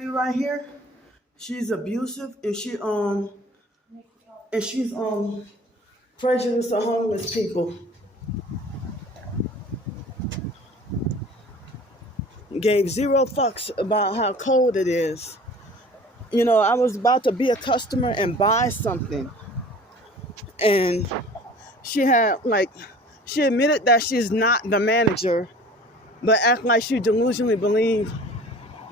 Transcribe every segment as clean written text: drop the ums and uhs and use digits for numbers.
Right here, she's abusive and she's prejudiced to homeless people. Gave zero fucks about how cold it is. You know, I was about to be a customer and buy something, and she admitted that she's not the manager, but act like she delusionally believed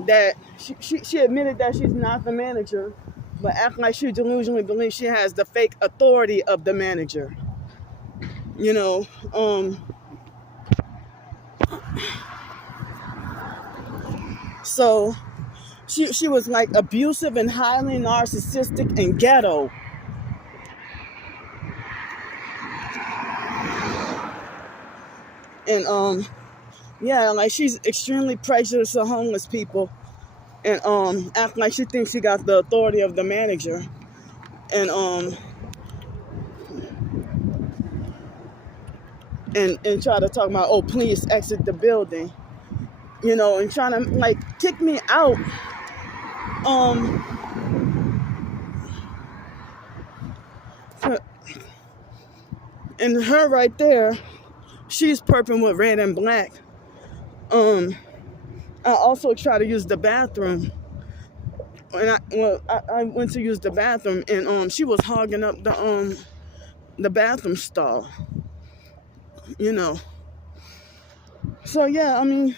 that she admitted that she's not the manager, but act like she delusionally believes she has the fake authority of the manager. You know, so she was like abusive and highly narcissistic and ghetto. And yeah, like she's extremely prejudiced to homeless people and act like she thinks she got the authority of the manager. And and try to talk about, oh, please exit the building, you know, and trying to like kick me out. And her right there, she's perping with red and black. I also try to use the bathroom. And I went to use the bathroom, and she was hogging up the bathroom stall. You know. So yeah, I mean,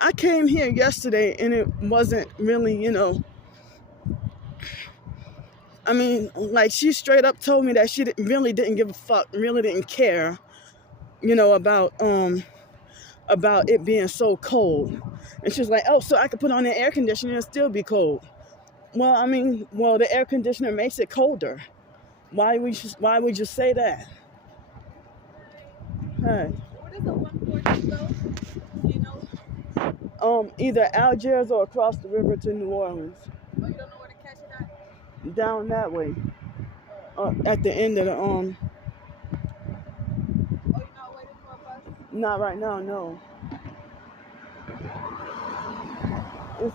I came here yesterday and it wasn't really, you know, I mean, like she straight up told me that she really didn't give a fuck, really didn't care, you know, about it being so cold. And she's like, oh, so I could put on the air conditioner and still be cold. Well, I mean, the air conditioner makes it colder. Why would you say that? Hey. Where does the 140 go? You know? Either Algiers or across the river to New Orleans. Oh, you don't know where to catch it at? Down that way. At the end of the Oh, you're not waiting for a bus? Not right now, no. It's,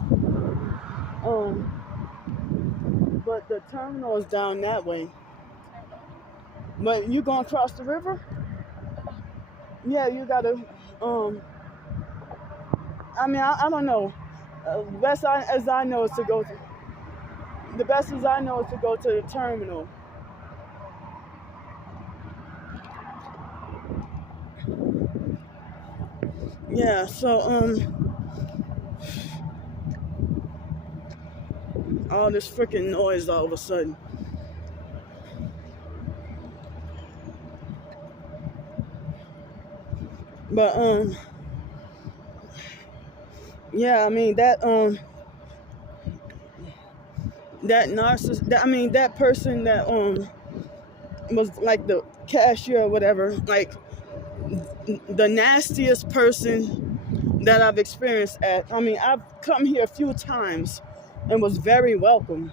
but the terminal is down that way. But you gonna cross the river? Yeah, you gotta. I mean, I don't know. The best as I know is to go to the terminal. Yeah, so all this freaking noise all of a sudden. But yeah, I mean that that person that was like the cashier or whatever, like the nastiest person that I've experienced at. I mean, I've come here a few times and was very welcome.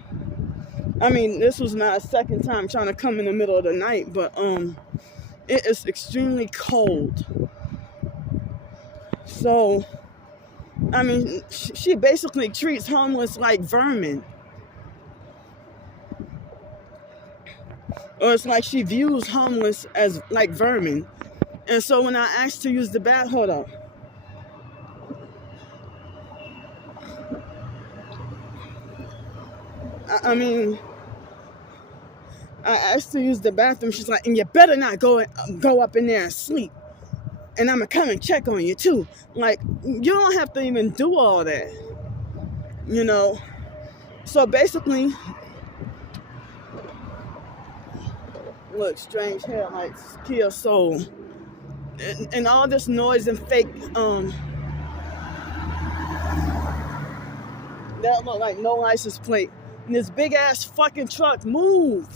I mean, this was my second time trying to come in the middle of the night, but it is extremely cold. So, I mean, she basically treats homeless like vermin. Or it's like she views homeless as like vermin. And so when I asked to use the bathroom, hold on. I mean, I asked to use the bathroom. She's like, and you better not go up in there and sleep. And I'm going to come and check on you too. Like, you don't have to even do all that. You know? So basically, look, strange headlights, Kia Soul. And all this noise and fake, that look like no license plate. And this big ass fucking truck, move.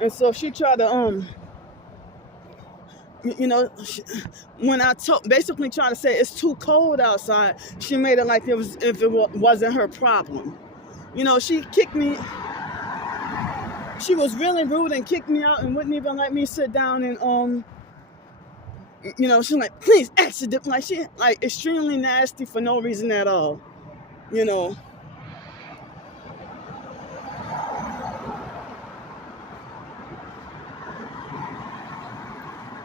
And so she tried to when I basically tried to say it's too cold outside, she made it like wasn't her problem. She kicked me. She was really rude and kicked me out and wouldn't even let me sit down and she's like, please exit. Like she like extremely nasty for no reason at all.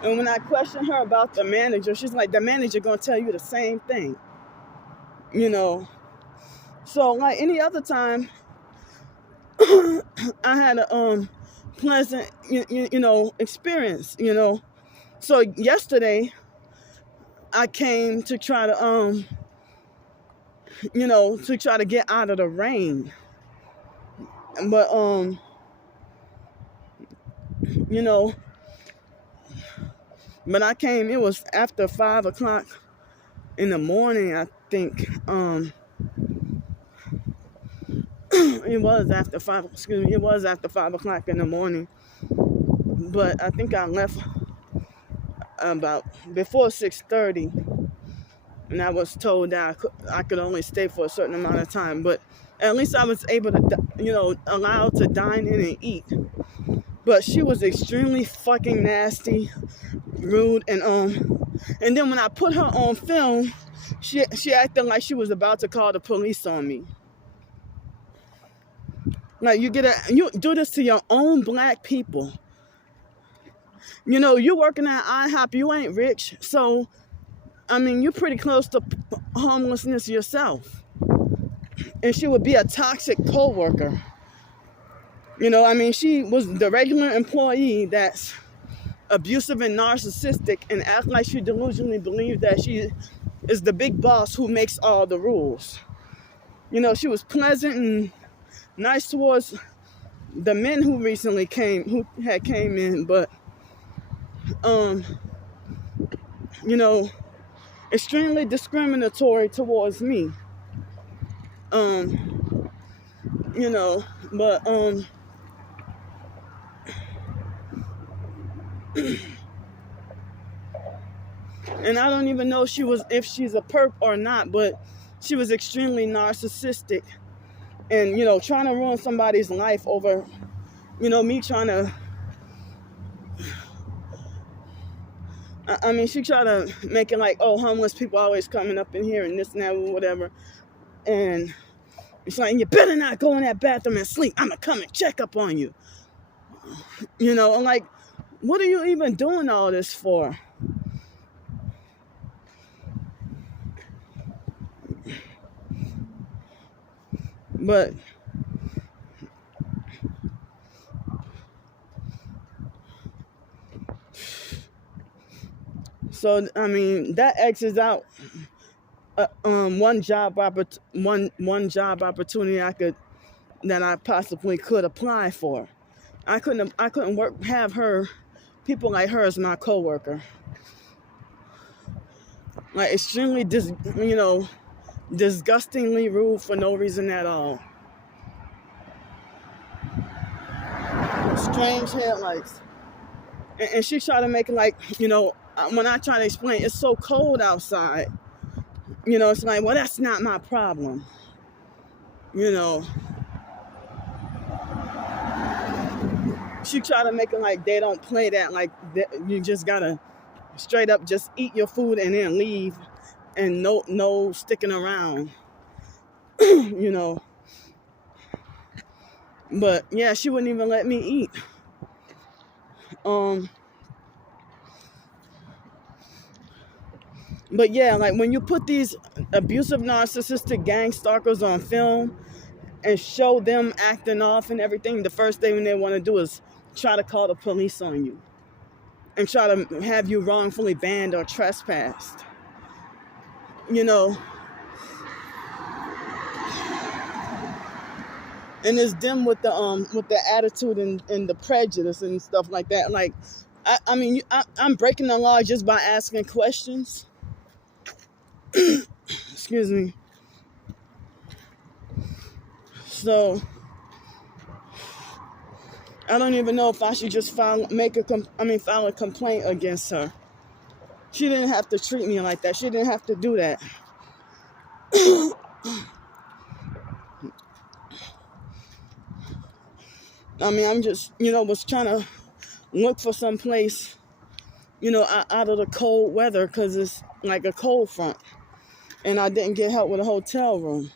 And when I questioned her about the manager, she's like, the manager gonna tell you the same thing. So like any other time, I had a pleasant experience. So yesterday, I came to try to get out of the rain, but but I came. It was after 5 o'clock in the morning, I think. It was after 5. Excuse me. It was after 5 o'clock in the morning, but I think I left about before 6:30, and I was told that I could only stay for a certain amount of time. But at least I was able to, allowed to dine in and eat. But she was extremely fucking nasty, rude, and then when I put her on film, she acted like she was about to call the police on me. Like you do this to your own black people. You working at IHOP, you ain't rich, so you're pretty close to homelessness yourself. And she would be a toxic coworker. She was the regular employee that's abusive and narcissistic and act like she delusionally believed that she is the big boss who makes all the rules. She was pleasant and nice towards the men who recently came in, but extremely discriminatory towards me. But and I don't even know if she's a perp or not, but she was extremely narcissistic and trying to ruin somebody's life over me trying to she tried to make it like, oh, homeless people always coming up in here and this and that or whatever. And it's like, you better not go in that bathroom and sleep. I'm going to come and check up on you. I'm like, what are you even doing all this for? But so that X's out one job opportunity that I possibly could apply for. I couldn't have people like her as my coworker. Like extremely disgustingly rude for no reason at all. Strange headlights. And she tried to make it like, when I try to explain, it's so cold outside. It's like, well, that's not my problem. She tried to make it like they don't play that, like you just gotta straight up just eat your food and then leave, and no sticking around. But yeah, she wouldn't even let me eat. But yeah, like when you put these abusive, narcissistic gang stalkers on film and show them acting off and everything, the first thing they want to do is try to call the police on you and try to have you wrongfully banned or trespassed. And it's them with the attitude and the prejudice and stuff like that. Like, I'm breaking the law just by asking questions. Excuse me. So I don't even know if I should just file a complaint against her. She didn't have to treat me like that. She didn't have to do that. I mean, I'm just, was trying to look for some place, out of the cold weather because it's like a cold front. And I didn't get help with a hotel room.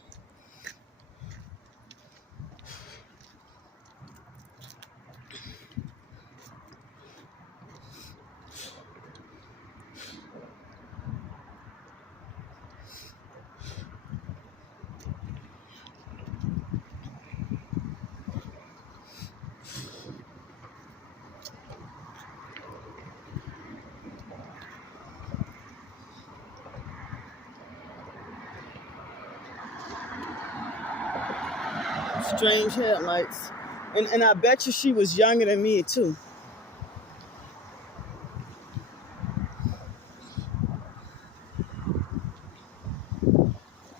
Strange headlights. And I bet you she was younger than me too.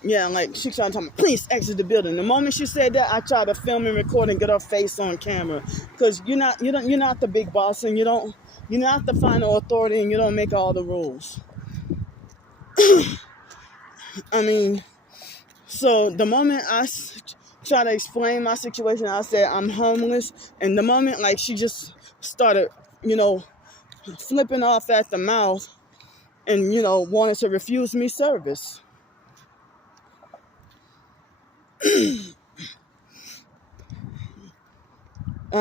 Yeah, like she tried to tell me, please exit the building. The moment she said that, I tried to film and record and get her face on camera. Because you're not the big boss, and you're not the final authority, and you don't make all the rules. I mean, so the moment I try to explain my situation, I said I'm homeless, and the moment like she just started, flipping off at the mouth, and wanted to refuse me service. I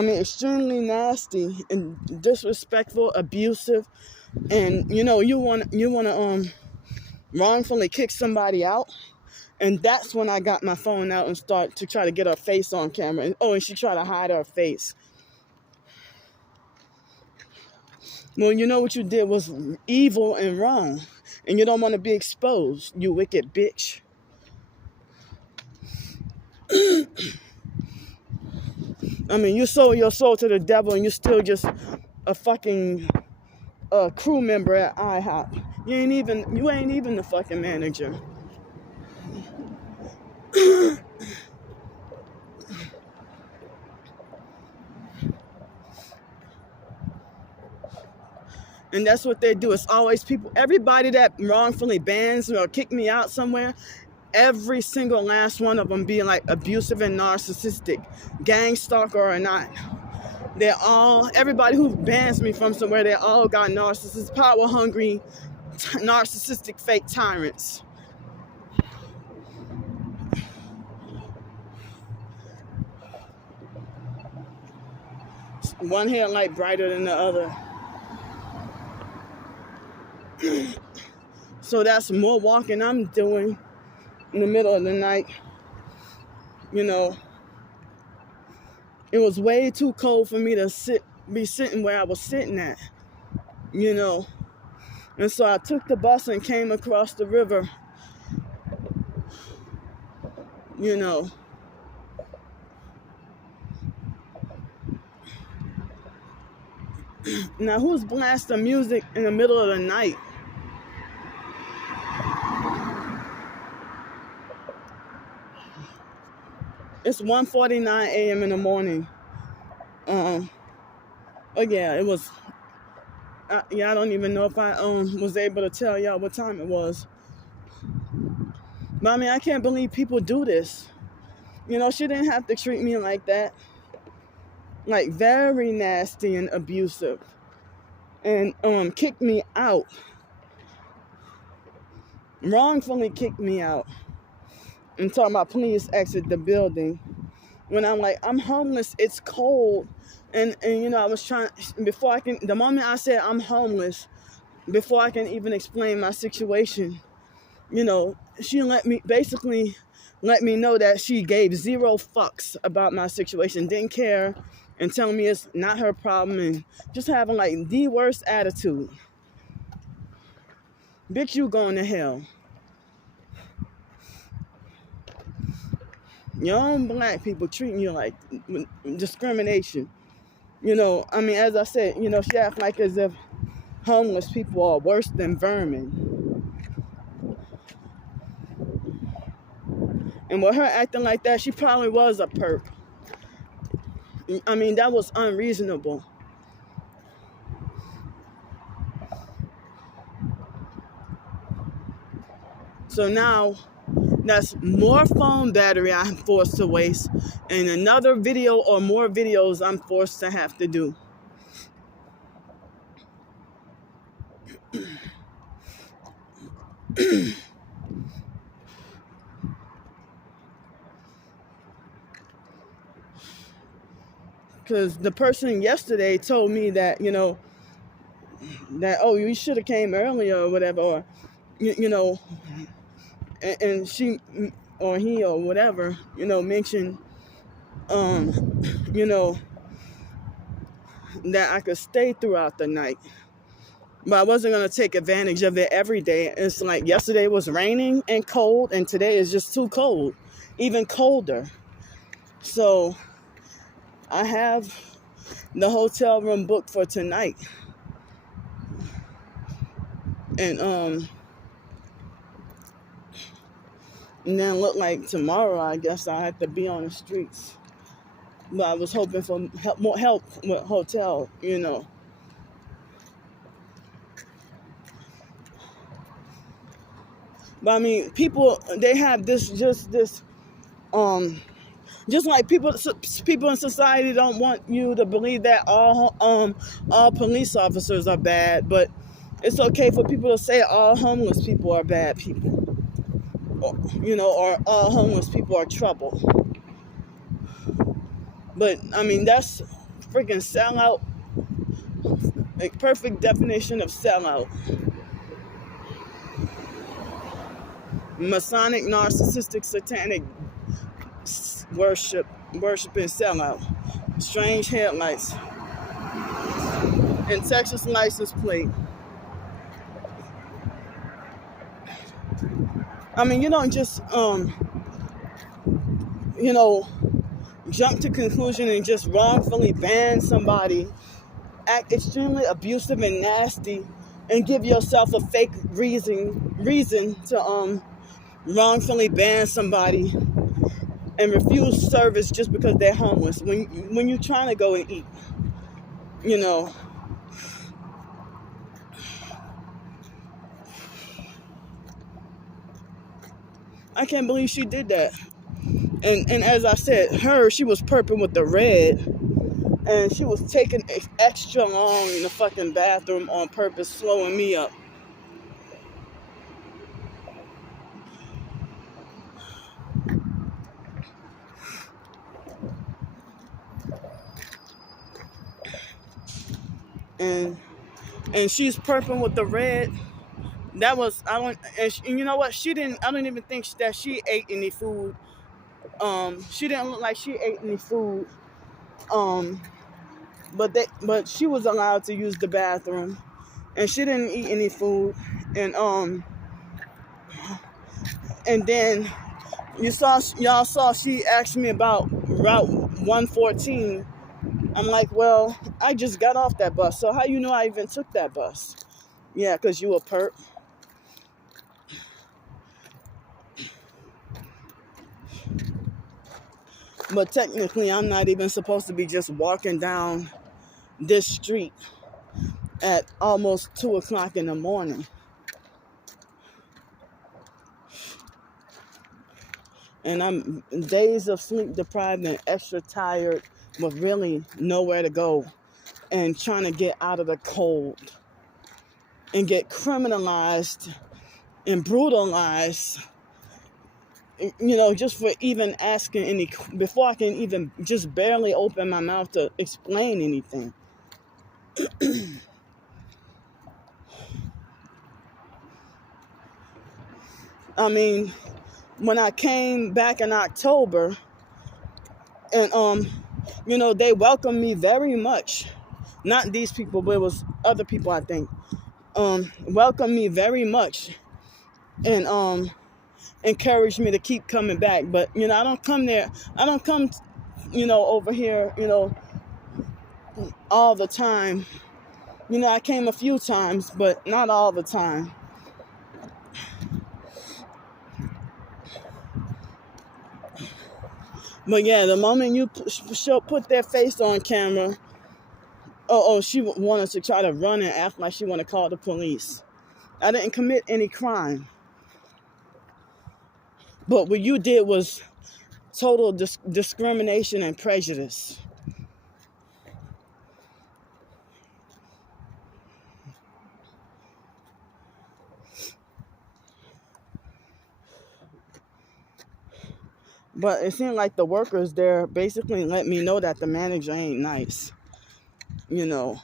mean, extremely nasty and disrespectful, abusive, and you want to wrongfully kick somebody out. And that's when I got my phone out and start to try to get her face on camera. And she tried to hide her face. Well, what you did was evil and wrong. And you don't want to be exposed, you wicked bitch. I mean, you sold your soul to the devil and you're still just a fucking crew member at IHOP. You ain't even the fucking manager. And that's what they do. It's always people, everybody that wrongfully bans or kick me out somewhere, every single last one of them being like abusive and narcissistic, gang stalker or not. Everybody who bans me from somewhere, they all got narcissists, power hungry, narcissistic fake tyrants. One headlight brighter than the other. So that's more walking I'm doing in the middle of the night. It was way too cold for me to be sitting where I was sitting at, And so I took the bus and came across the river, Now, who's blasting music in the middle of the night? It's 1:49 a.m. in the morning. Yeah, it was. I don't even know if I was able to tell y'all what time it was. But I mean, I can't believe people do this. She didn't have to treat me like that. Like very nasty and abusive, and kicked me out. Wrongfully kicked me out. And talking about please exit the building. When I'm like, I'm homeless, it's cold. And I was trying, the moment I said I'm homeless, before I can even explain my situation, she basically let me know that she gave zero fucks about my situation, didn't care, and telling me it's not her problem, and just having like the worst attitude. Bitch, you going to hell. Your own black people treating you like discrimination. I mean, as I said, she acts like as if homeless people are worse than vermin. And with her acting like that, she probably was a perp. I mean, that was unreasonable. So now that's more phone battery I'm forced to waste, and another video or more videos I'm forced to have to do. Because the person yesterday told me that, that, oh, you should have came earlier or whatever, or, and she or he or whatever, mentioned, you know, that I could stay throughout the night. But I wasn't going to take advantage of it every day. It's like yesterday was raining and cold, and today is just too cold, even colder. So I have the hotel room booked for tonight. And then look like tomorrow, I guess I have to be on the streets. But I was hoping for more help with hotel, But I mean, people, they have just like people in society don't want you to believe that all police officers are bad, but it's okay for people to say all homeless people are bad people, or all homeless people are trouble. But I mean, that's freaking sellout, like perfect definition of sellout. Masonic, narcissistic, satanic worshiping sellout. Strange headlights and Texas license plate. I mean, you don't just jump to conclusion and just wrongfully ban somebody, act extremely abusive and nasty, and give yourself a fake reason to wrongfully ban somebody and refuse service just because they're homeless when you're trying to go and eat. I can't believe she did that. And as I said, she was perping with the red, and she was taking extra long in the fucking bathroom on purpose, slowing me up. And she's perping with the red. That was, and you know what? I don't even think that she ate any food. She didn't look like she ate any food. But she was allowed to use the bathroom, and she didn't eat any food. And then y'all saw she asked me about Route 114. I'm like, well, I just got off that bus, so how you know I even took that bus? Yeah, because you a perp. But technically, I'm not even supposed to be just walking down this street at almost 2 o'clock in the morning. And I'm days of sleep deprived and extra tired with really nowhere to go and trying to get out of the cold and get criminalized and brutalized, just for even asking before I can even just barely open my mouth to explain anything. I mean, when I came back in October, and they welcomed me very much. Not these people, but it was other people, I think. Welcomed me very much, and encouraged me to keep coming back. But I don't come over here, all the time. I came a few times, but not all the time. But yeah, the moment you put their face on camera, she wanted to try to run and act like she wanted to call the police. I didn't commit any crime. But what you did was total discrimination and prejudice. But it seemed like the workers there basically let me know that the manager ain't nice, you know.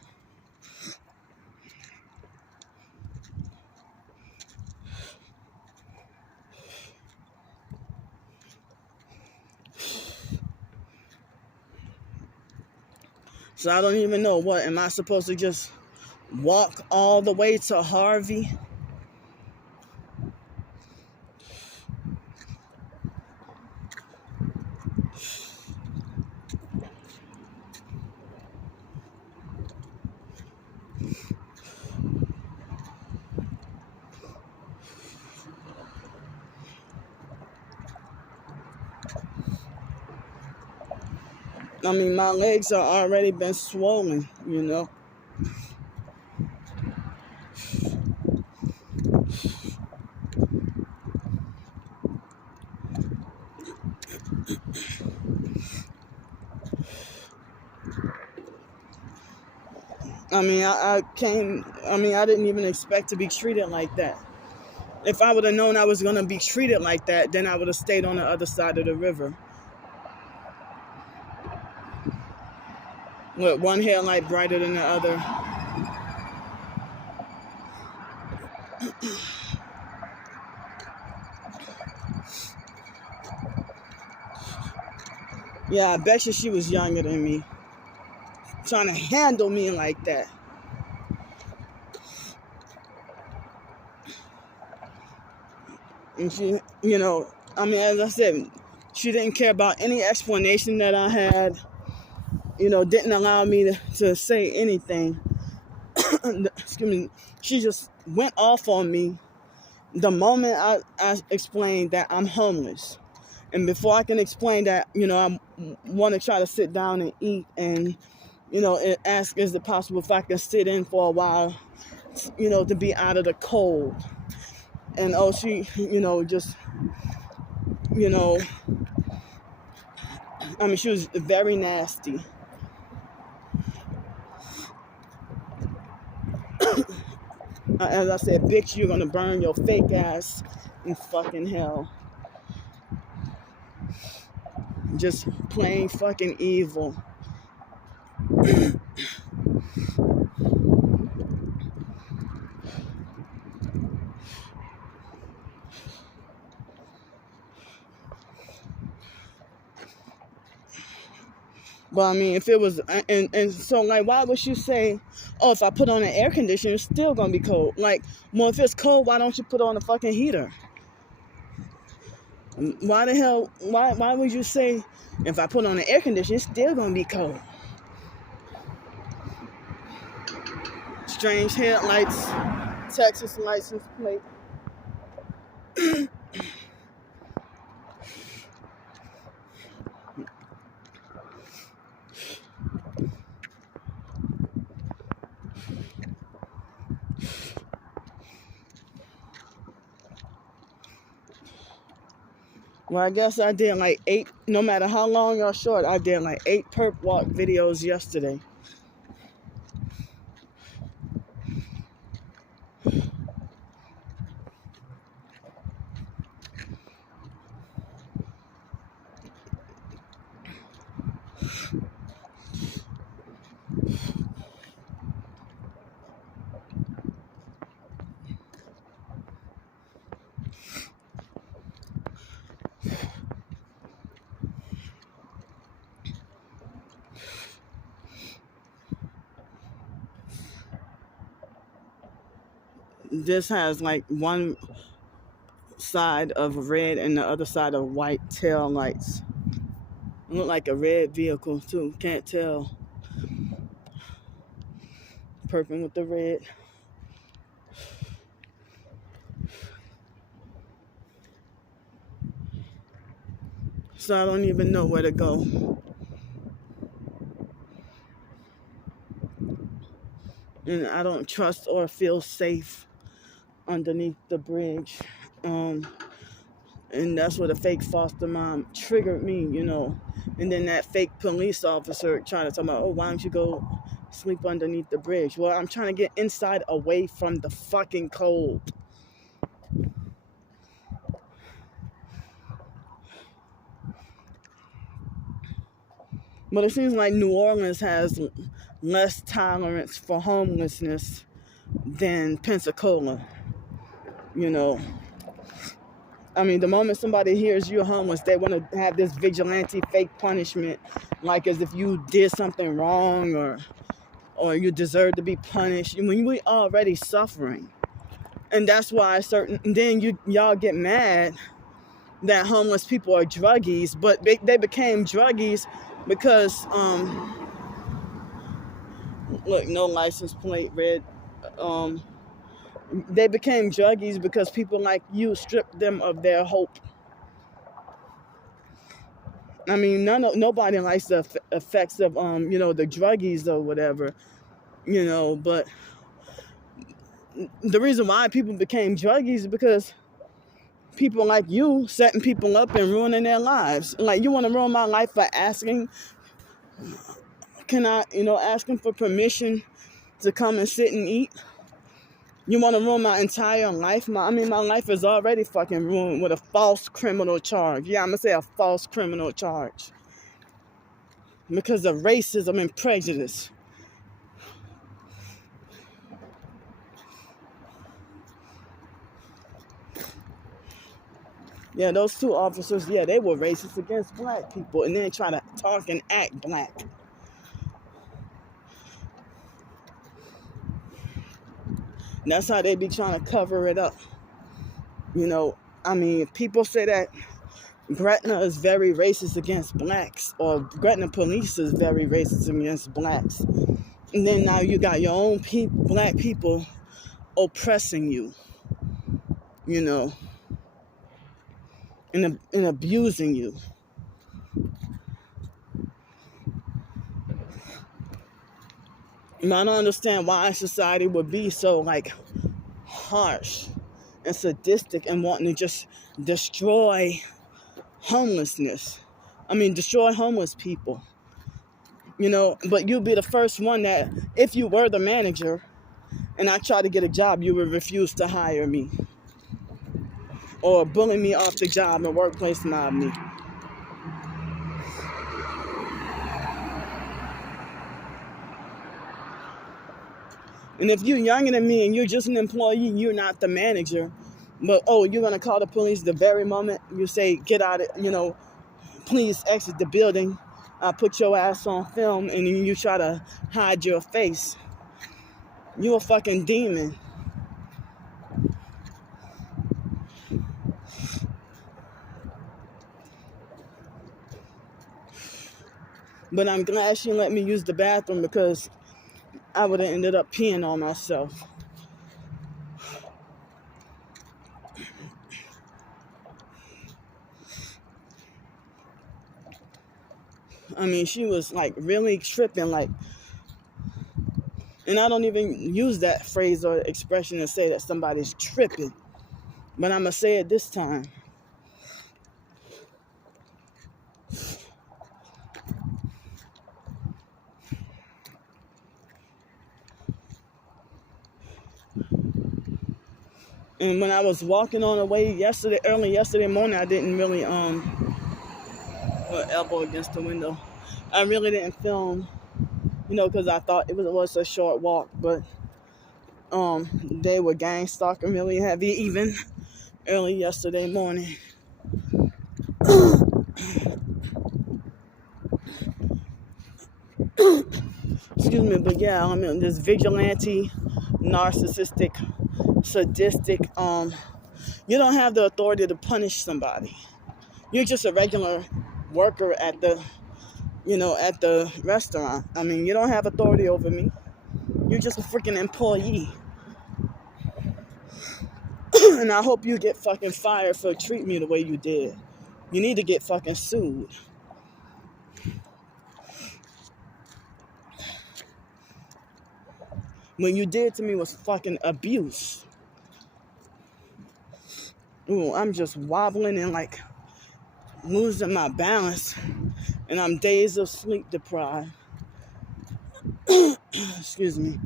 So I don't even know, what, am I supposed to just walk all the way to Harvey? I mean, my legs are already been swollen, you know. I mean, I didn't even expect to be treated like that. If I would have known I was going to be treated like that, then I would have stayed on the other side of the river. With one headlight brighter than the other. Yeah, I bet you she was younger than me. Trying to handle me like that. And she, you know, I mean, as I said, she didn't care about any explanation that I had. You know, didn't allow me to say anything. Excuse me. She just went off on me the moment I explained that I'm homeless. And before I can explain that, you know, I want to try to sit down and eat and, you know, ask, is it possible if I can sit in for a while, you know, to be out of the cold. And oh, she, you know, just, you know, I mean, she was very nasty. As I said, bitch, you're going to burn your fake ass in fucking hell. Just plain fucking evil. But I mean, if it was, and so like, why would you say, oh, if I put on an air conditioner, it's still gonna be cold? Like, well, if it's cold, why don't you put on a fucking heater? Why the hell, why would you say, if I put on an air conditioner, it's still gonna be cold? Strange headlights, Texas license plate. Well, I guess I did like 8, no matter how long or short, I did like 8 perp walk videos yesterday. This has like one side of red and the other side of white tail lights. Look like a red vehicle too. Can't tell. Purple with the red. So I don't even know where to go. And I don't trust or feel safe underneath the bridge. And that's what a fake foster mom triggered me, you know. And then that fake police officer trying to tell me, oh, why don't you go sleep underneath the bridge? Well, I'm trying to get inside away from the fucking cold. But it seems like New Orleans has less tolerance for homelessness than Pensacola, you know. I mean, the moment somebody hears you're homeless, they want to have this vigilante fake punishment, like as if you did something wrong or you deserve to be punished when we already suffering. And that's why y'all get mad that homeless people are druggies, but they became druggies because look, no license plate, red. They became druggies because people like you stripped them of their hope. I mean, nobody likes the effects of the druggies or whatever, but the reason why people became druggies is because people like you setting people up and ruining their lives. Like, you want to ruin my life by asking for permission to come and sit and eat? You want to ruin my entire life? My life is already fucking ruined with a false criminal charge. Yeah, I'm going to say a false criminal charge. Because of racism and prejudice. Yeah, those two officers, they were racist against black people and then try to talk and act black. And that's how they be trying to cover it up. People say that Gretna is very racist against blacks, or Gretna police is very racist against blacks. And then now you got your own black people oppressing you, and abusing you. And I don't understand why society would be so harsh and sadistic and wanting to just destroy homelessness. Destroy homeless people. But you'll be the first one that, if you were the manager and I tried to get a job, you would refuse to hire me. Or bully me off the job and workplace mob me. And if you're younger than me and you're just an employee, you're not the manager. But, you're going to call the police the very moment you say, get out of, please exit the building. Put your ass on film, and you try to hide your face. You a fucking demon. But I'm glad she let me use the bathroom, because I would have ended up peeing on myself. She was really tripping, and I don't even use that phrase or expression to say that somebody's tripping, but I'm gonna say it this time. And when I was walking on the way early yesterday morning, I didn't really elbow against the window. I really didn't film, because I thought it was a short walk, but they were gang stalking really heavy even early yesterday morning. Excuse me, but yeah, this vigilante, narcissistic, sadistic, you don't have the authority to punish somebody. You're just a regular worker at the restaurant. You don't have authority over me. You're just a freaking employee. And I hope you get fucking fired for treating me the way you did. You need to get fucking sued. What you did to me was fucking abuse. ooh, I'm just wobbling and like losing my balance, and I'm days of sleep deprived. Excuse me.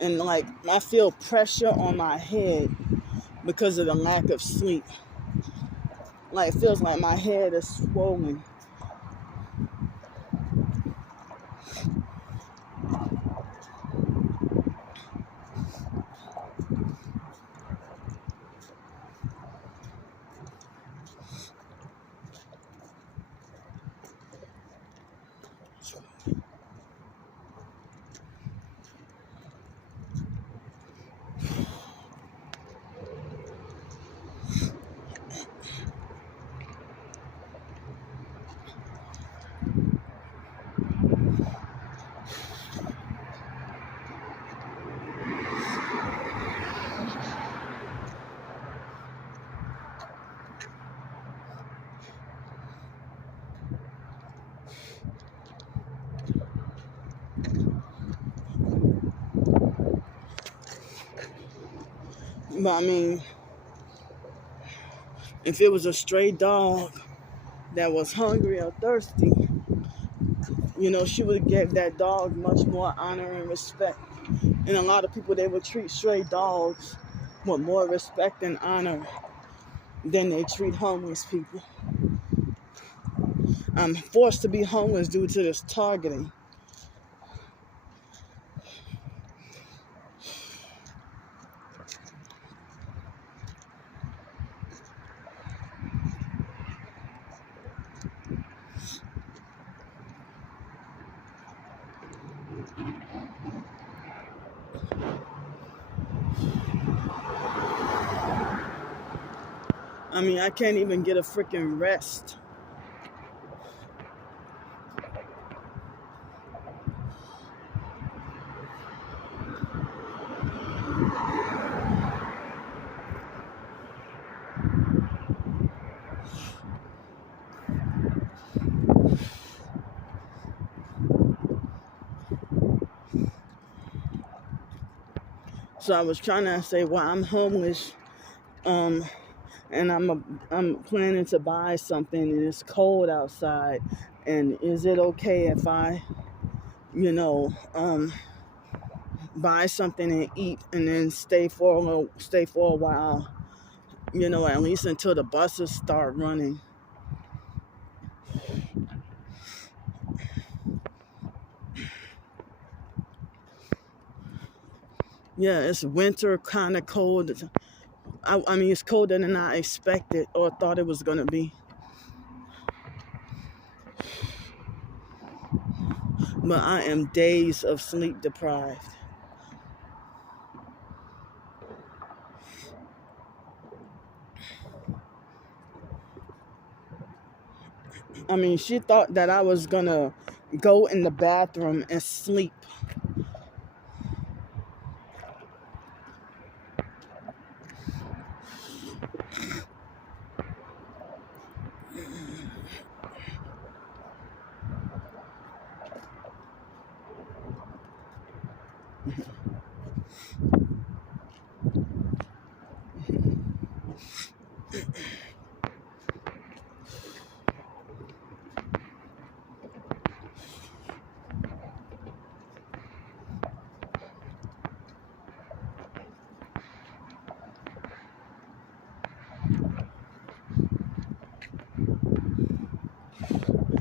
And like I feel pressure on my head because of the lack of sleep. Like it feels like my head is swollen. But I mean, if it was a stray dog that was hungry or thirsty, you know, she would give that dog much more honor and respect. And a lot of people, they would treat stray dogs with more respect and honor than they treat homeless people. I'm forced to be homeless due to this targeting. I mean, I can't even get a freaking rest. So I was trying to say, well, I'm homeless, and I'm planning to buy something, and it's cold outside, and is it okay if I, you know, buy something and eat, and then stay for a while, you know, at least until the buses start running. Yeah, it's winter, kind of cold. I mean, it's colder than I expected or thought it was gonna be. But I am days of sleep deprived. I mean, she thought that I was gonna go in the bathroom and sleep.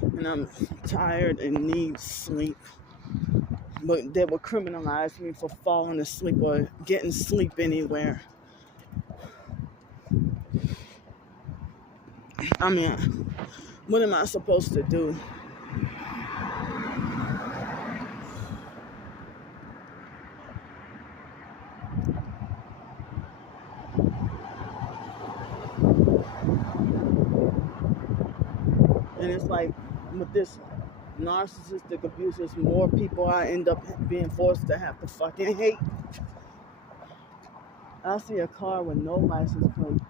And I'm tired and need sleep. But they will criminalize me for falling asleep or getting sleep anywhere. I mean, what am I supposed to do? And it's like with this narcissistic abuse, it's more people I end up being forced to have to fucking hate. I see a car with no license plate.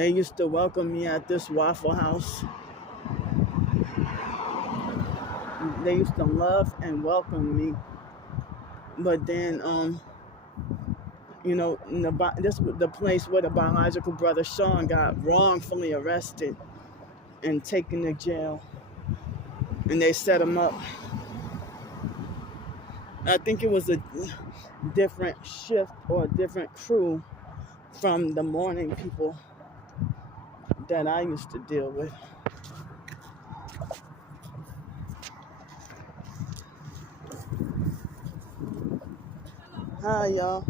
They used to welcome me at this Waffle House. They used to love and welcome me. But then, this was the place where the biological brother Sean got wrongfully arrested and taken to jail. And they set him up. I think it was a different shift or a different crew from the morning people that I used to deal with. Hi, y'all.